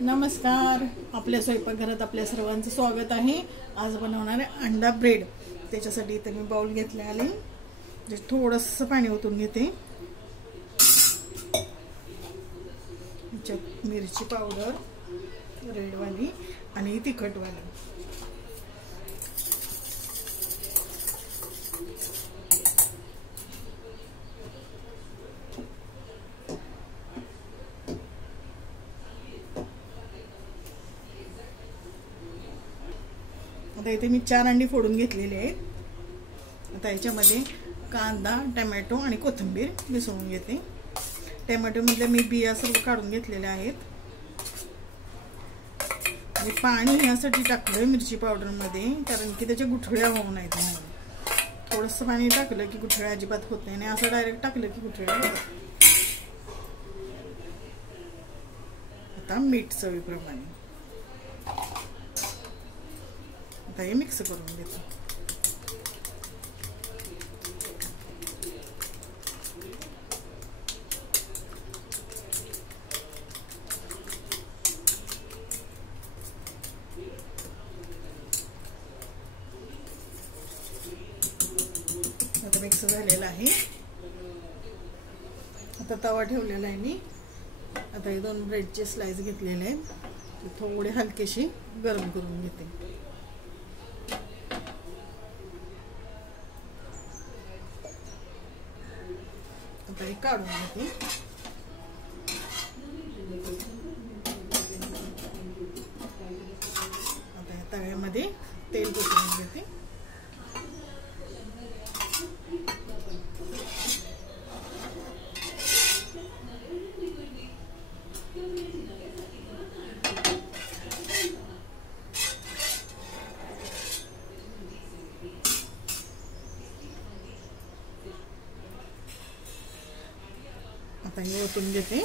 नमस्कार. आपल्या स्वयंपाकघरात आपल्या सर्वांचं स्वागत आहे. आज बनवणार आहे अंडा ब्रेड. त्याच्यासाठी इथे मी बाउल घेतले आले, थोडंसं पाणी ओतून घेते. याच्यात मिरची पावडर रेडवाली आणि तिखटवाली. आता इथे मी 4 अंडी फोडून घेतलेले आहेत. आता याच्यामध्ये कांदा, टोमॅटो आणि कोथिंबीर मिसळून घेते. टोमॅटो मधले मी बिया सर्व काढून घेतलेल्या आहेत. आणि पाणी यासाठी टाकलं मिरची पावडर मध्ये, कारण की त्याच्या गुठळ्या होऊ नयेत म्हणून. थोडंसं पाणी टाकलं की गुठळ्या अजिबात होत नाही, आणि असं डायरेक्ट टाकलं की गुठळ्या होतात. आता मीठ चवीप्रमाणे. आता हे मिक्स करून घेतो. आता मिक्स झालेला आहे. आता तवा ठेवलेला आहे मी. आता हे 2 ब्रेडचे स्लाइस घेतलेले आहेत, ते थोडे हलकेशी गरम करून घेते. आता हे काढून घेते. आता या तव्यामध्ये तेल पसरून घेते. आता हे ओतून घेते.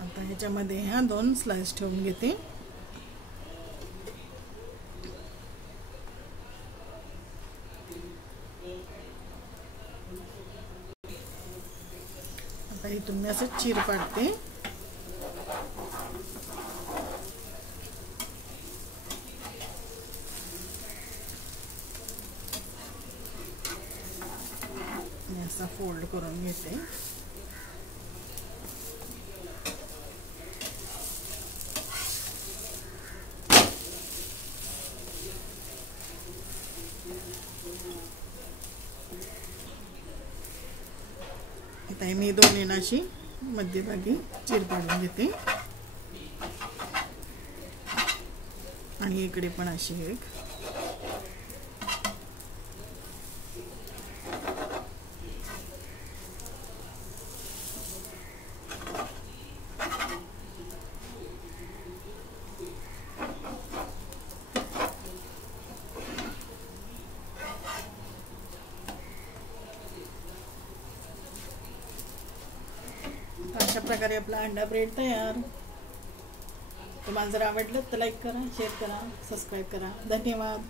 आता ह्याच्यामध्ये ह्या 2 स्लाइस ठेवून घेते. आता इथून मी असं चीर पाडते. मी असा फोल्ड करून घेते. आता मी 2 अशी मध्यभागी चीर पाडून घेते, आणि इकडे पण अशी एक. अशा प्रकारे आपला अंडा ब्रेड तयार. तुम्हाला जर आवडलं तर लाईक करा, शेअर करा, सबस्क्राईब करा. धन्यवाद.